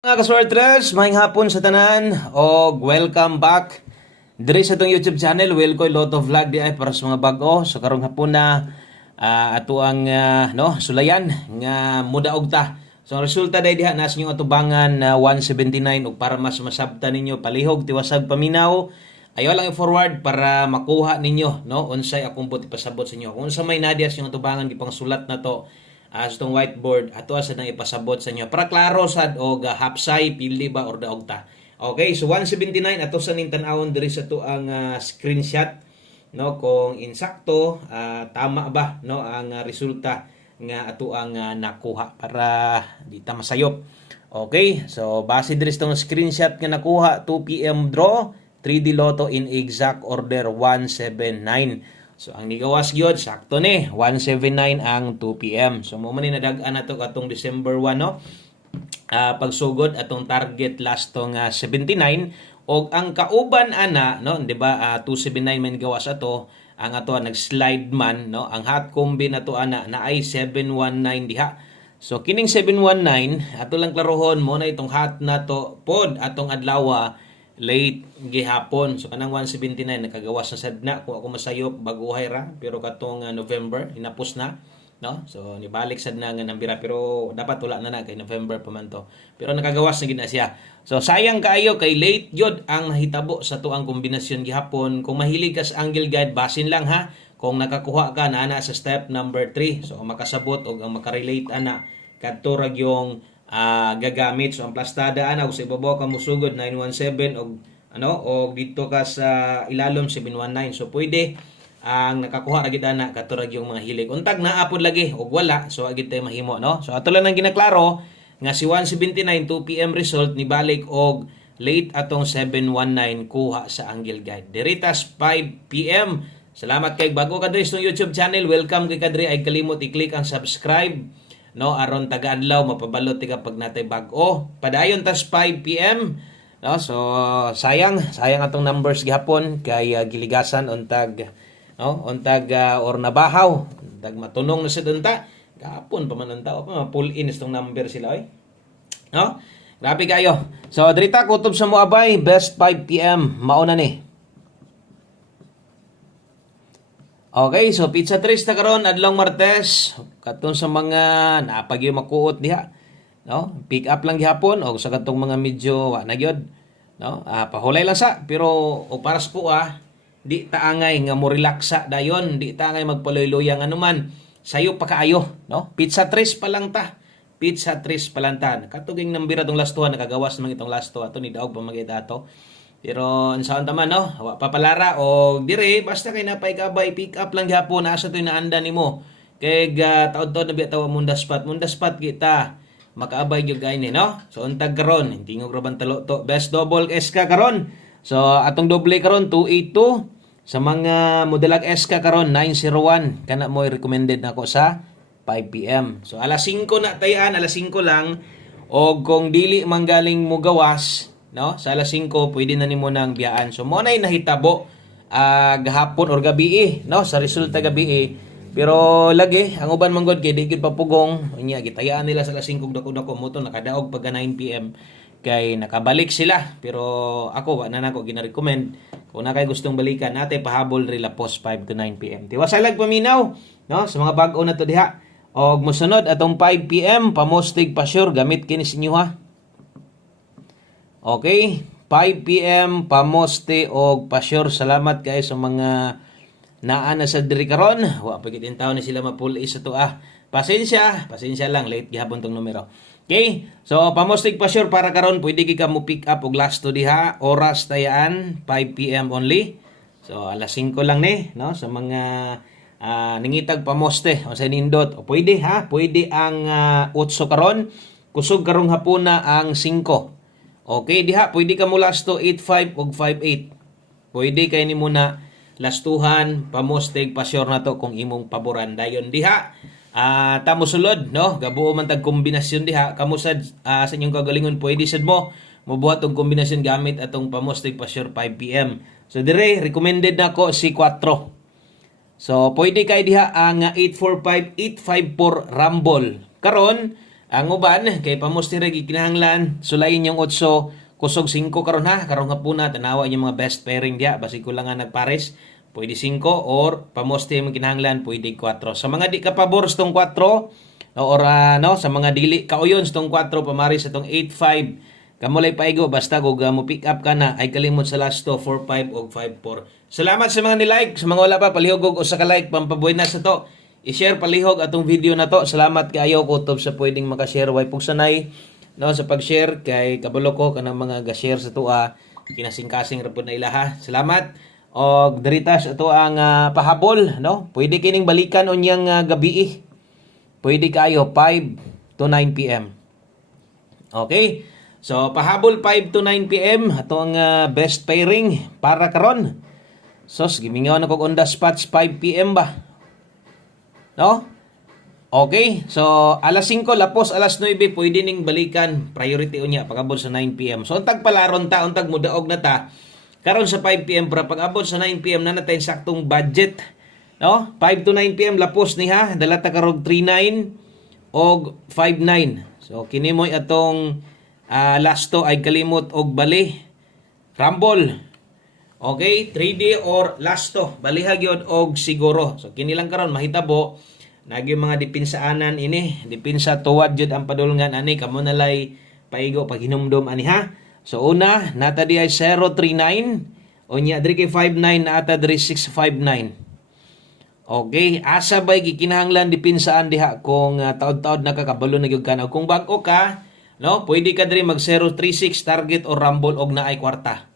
Mga kaswartres, maayong hapon sa tanan o welcome back diri sa itong YouTube channel. Welcome Lotto Vlog di ay para sa mga bago. So karong hapon na ato ang sulayan nga mudaog ta. So ang resulta dai diha nas inyong atubangan na 179 ug para mas masabtan ninyo palihog tiwasag paminaw. Ayaw lang i-forward para makuha ninyo unsay akong buti pasabot sa inyo. Kung unsa may nadia sa inyong atubangan gipang sulat na to sa itong whiteboard ato sa nang ipasabot sa inyo para klaro sad og hapsay pili ba or daog ta. Okay, so 179 ato sa ning tan-awon diri sa to ang screenshot kung insakto tama ba ang resulta nga ato ang nakuha para di ta masayop. Okay, so base diri sa tong screenshot nga nakuha 2 PM draw 3D Lotto in exact order 179. So ang nigawas gyud sakto ni 179 ang 2 PM. So mo man ni nadag-an nato katong December 1 pagsugod atong target last tong 79 og ang kauban ana di ba 279 man gawas ato ang ato nag-slide man ang hot combi nato ana na ay 719 diha. So kining 719 ato lang klarohon mo na itong hot nato pod atong adlaw late gihapon. So kanang 179 nakagawas na sad na kung ako masayop baguhay ra pero katong November hinapos na so nibalik sad na nga nambira pero dapat wala na kay November pa man to. Pero nakagawas na gid na siya. So sayang kaayo kay late yod ang nahitabo sa tuang kombinasyon gihapon. Kung mahilig ka sa angle guide basin lang ha. Kung nakakuha ka na ana sa step number 3 so makasabot og ang makarelate ana kadto ra gyung gagamit. So ang plastada ana sa ibabaw ka musugod 917 og dito ka sa ilalom 719. So pwede ang nakakuha ra gid ana katurag yung mga hilig. Untag naapod lagi og wala so agid tay mahimo So ato lang nang ginaklaro nga si 179 2 PM result ni balik og late atong 719 kuha sa angle guide. Diritas 5 PM. Salamat kay bago ka diri sa YouTube channel. Welcome kay kadri ay kalimot i-click ang subscribe aron taga-adlaw mapabalot tiga pag natay bag-o. Padayon tas 5 PM. So sayang atong numbers gihapon kay giligasan untag or nabahaw. Untag matunong na sa dunta. Gahapon pa man ang tao pa pull in itong number sila Grabe kayo. So drita kutob sa moabay best 5 PM mauna ni. Okay, so pizza tres ta karon adlong Martes katon sa mga napagyo makuot diha. Pick up lang gihapon og sa katong mga medyo wa na gyud. Pahulay lang sa pero o para sa kuha di ta angay nga mo relaksa dayon, di ta angay magpaloy-loyang anuman. Sayo pa kaayo, Pizza tres pa lang ta. Pizza tres pa lang ta. Katuging nambira tong last one nakagawas man itong last two ato ni daog pa magita ato. Pero unsaon ta man wa papalara o dire basta kay napay kabay pick up lang gyapon asa toy naanda nimo. Kay taud-taud na biya tawa munda spot kita makaabay gyud gay ni So untag karon tingog ra ban talo to best double SK karon. So atong doble karon 282 sa mga modelag SK karon 901 kana mo recommended nako sa 5 PM. So alas 5 na tayan, alas 5 lang og kung dili manggaling mo gawas sa alas 5 pwede na nimo nang biyaan. So mo nay nahitabo gahapon or gabi sa resulta gabi pero lagi ang uban man gud kay di gid papugong unya gitayaan nila sa alas 5 dako-dako mo to nakadaog pag 9 PM kay nakabalik sila pero ako wa na nako gina-recommend kung na kay gustong balikan natay pahabol rila post 5 to 9 PM. Tiwasalag paminaw sa mga bag-o na to diha og mosunod atong 5 PM pamostig pa sure gamit kini sinyo ha. Okay, 5 PM pamoste og pa-sure. Salamat kay sa mga naa na sa diri karon. Wa pa gid tawo ni sila mapuli sa to Pasensya lang late gihapon tong numero. Okay, so pamostig pa-sure para karon pwede gi ka mo pick up og last to diha oras tayaan 5 PM only. So alas 5 lang ni sa mga ningitag pamoste o sa nindot o pwede ang 8 karon kusog karong hapon na ang 5. Okay, diha pwede ka mo last to 85 og 58. Pwede kay nimo na lastuhan pamostig pa-sure na to kung imong paboran dayon diha. Tamo sulod gabuo man tag kombinasyon diha kamo sad sa inyong kagalingon pwede sad mo mobuhat og kombinasyon gamit atong pamostig pa-sure 5 PM. So dire recommended nako si 4. So pwede kay diha ang 845 854 Rumble. Karon Ang uban kay pamusti ra gikinahanglan sulayin yung 8 kusog 5 karon ha. Karon nga po na tanawa yung mga best pairing dia basi ko lang nga nagpares. Pwede 5 or pamusti mo kinahanglan pwede 4. Sa mga di ka pabor sa tong 4 or no sa mga dili kauyon sa tong 4 pamari sa tong 8-5 kamulay paigo basta kung mo pick up ka na ay kalimot sa last to 4-5 o 5-4. Salamat sa mga ni-like, sa mga wala pa palihog og usa ka like pampabuhay na sa to. I-share palihog atong video na to. Salamat kaayo kutob sa pwedeng maka-share way pugsanay no sa pag-share kay kabalo ko kanang mga ga-share sa tuwa kinasing-kasing ra pud na ilaha. Salamat og diritas ato ang pahabol no. Pwede kining balikan unyang gabi. Pwede kayo 5 to 9 PM. Okay? So pahabol 5 to 9 PM ato ang best pairing para karon. Sos gimingaw na kog on the spots 5 PM ba? No? Okay, so alas 5 lapos alas 9 pwede ning balikan priority unya pag-abot sa 9 PM. So untag palaron ta untag mudaog na ta karon sa 5 PM para pag-abot sa 9 PM na natay saktong budget. No? 5 to 9 PM lapos ni ha dala ta karog 39 og 59. So kini moy atong last to ay kalimot og bali Rumble. Okay, 3D or last to balihag yun og siguro. So kini lang karon mahitabo nagi mga depinsaanan ini depensa tuwad jud ang padulngan ani kamo nalay paigo pag hinumdom ani ha. So una nata di ay 039 unya diri kay 59 na ata diri 659. Okay, asa bay gikinahanglan depinsaan diha kung taod-taod nakakabalo na gyud kana. Kung bag-o ka, no, pwede ka diri mag 036 target or rumble og naay kwarta.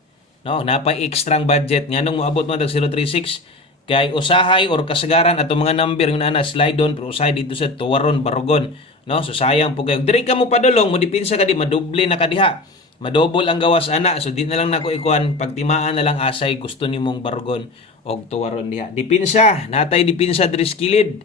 No, napay extrang budget nganong moabot mo dag 036 kay usahay or kasagaran ato mga number yung ana slide on pero usahay dito sa tuwaron barugon, no? So sayang po kayo. Diri ka mo padulong mo dipinsa ka di madoble na kadiha. Madobol ang gawas ana so di na lang nako ikuan pagtimaan na lang asay gusto nimong barugon og tuwaron diha. Dipinsa, natay dipinsa diri skilid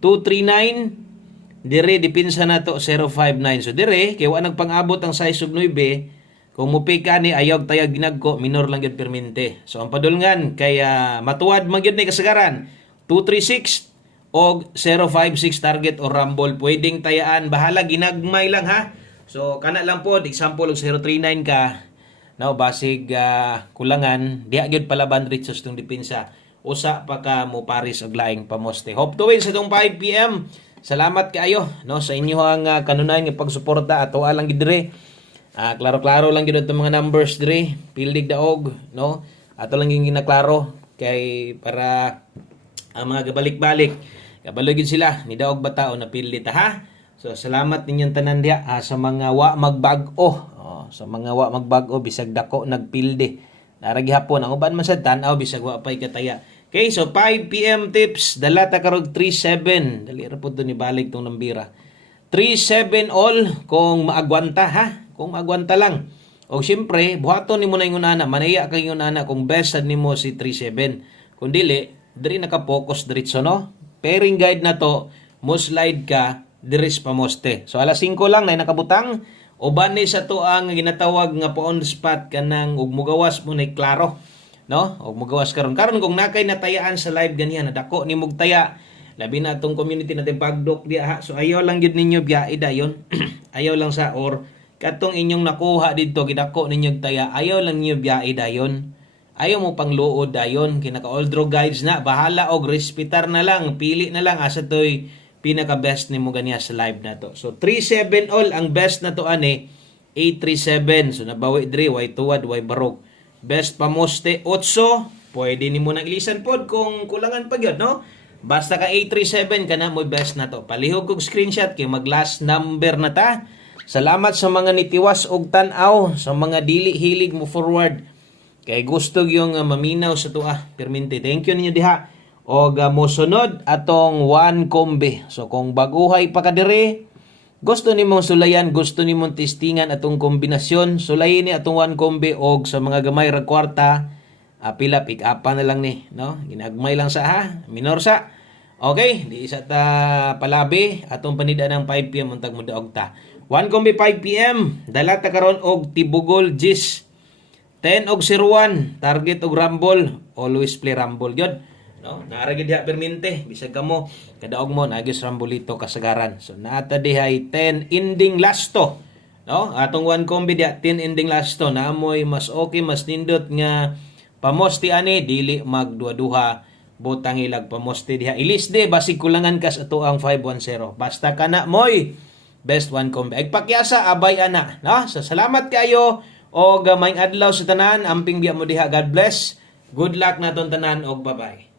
239 dire dipinsa nato 059. So dire kay wa nagpang-abot ang size ug 9. Kung mupi ka ni ayog tayag ginagko, minor lang yun permente. So ang padulngan kay matuwad man gyud ni kasagaran 236 og 056 target or rumble pwedeng tayaan bahala ginagmay lang ha. So kana lang po example og 039 ka no basig kulangan diha gyud palaban ritsos tong depensa. Usa pa ka mo paris og laing pamoste. Hope to win sa tong 5 PM. Salamat kaayo no sa inyo ang kanunay nga pagsuporta ato alang gid dire. Klaro-klaro lang gyud itong mga numbers dire, pildig daog, no? Ato lang yung ginaklaro kay para ang mga gabalik-balik. Kabalo gyud sila ni daog bataw na pildi ta ha. So salamat ninyong tanan diha sa mga wa magbag-o. Sa mga wa magbag-o bisag dako nagpildi. Naragi hapon ang uban man sad tan-aw bisag wa pay kataya. Okay, so 5 PM tips, dala ta karog 37. Dali ra pud ni balik tong nambira. 37 all kung maagwanta ha. Kung magwanta lang. O siyempre, buhaton ni mo na yung unana. Manaya kang yung unana kung best sad ni mo si 37. Kung dili, diri nakapokus diritso no. Pairing guide na to, mo slide ka, diris pamoste. So alas 5 lang na nakabutang. Uban ni sa to ang ginatawag nga po on the spot kanang ug mugawas mo na klaro. No? Ug mugawas karon. Karon kung nakay natayaan sa live ganihan, nadako ni mugtaya. Labi na itong community natin pagdok diya ha. So ayaw lang yun ninyo biyae dayon. Ayaw lang sa or katong inyong nakuha dito gidako ninyong taya ayaw lang niyo biyae dayon ayaw mo pang luod dayon kinaka oldro guides na bahala og respetar na lang pili na lang asa toy pinaka best nimo ganiya sa live na to. So 37 all ang best na to ani 837 so nabawi diri way tuwad way barog best pamoste 8 pwede nimo nang ilisan pod kung kulangan pa gyud no basta ka 837 kana mo best na to palihog kog screenshot kay mag last number na ta. Salamat sa mga nitiwas og tan-aw, sa mga dili hilig mo forward. Kay gusto yung maminaw sa tuwa. Permente. Thank you ninyo diha. Og mosunod atong one kombe. So kung baguhay pa ka dire, gusto nimong sulayan, gusto nimong testingan atong kombinasyon, sulayin ni atong one kombe og sa mga gamay ra kwarta, pila pick up na lang ni, no? Ginagmay lang sa ha, minor sa. Okay, di isa ta palabi atong panida ng 5 PM untag mo daog ta. 1 kombi 5 PM, dala ta karon og tibugol gis. 10 og 01, target og rumble, always play rumble gyud. no, naara gid diha permente bisag kamo kadaog mo naagis rambolito kasagaran. So naata dihay 10 ending lasto, no, atong one combi diha 10 ending lasto na amoy mas okay mas nindot nga pamosti ani dili magduha-duha butang ilag pamosti diha ilisde basig kulangan kas ato ang 510 basta kana moy best one combi agpakyasa abay ana, no. So salamat kayo og mayong adlaw sa tanan amping biya mo diha. God bless, good luck naton tanan og bye-bye.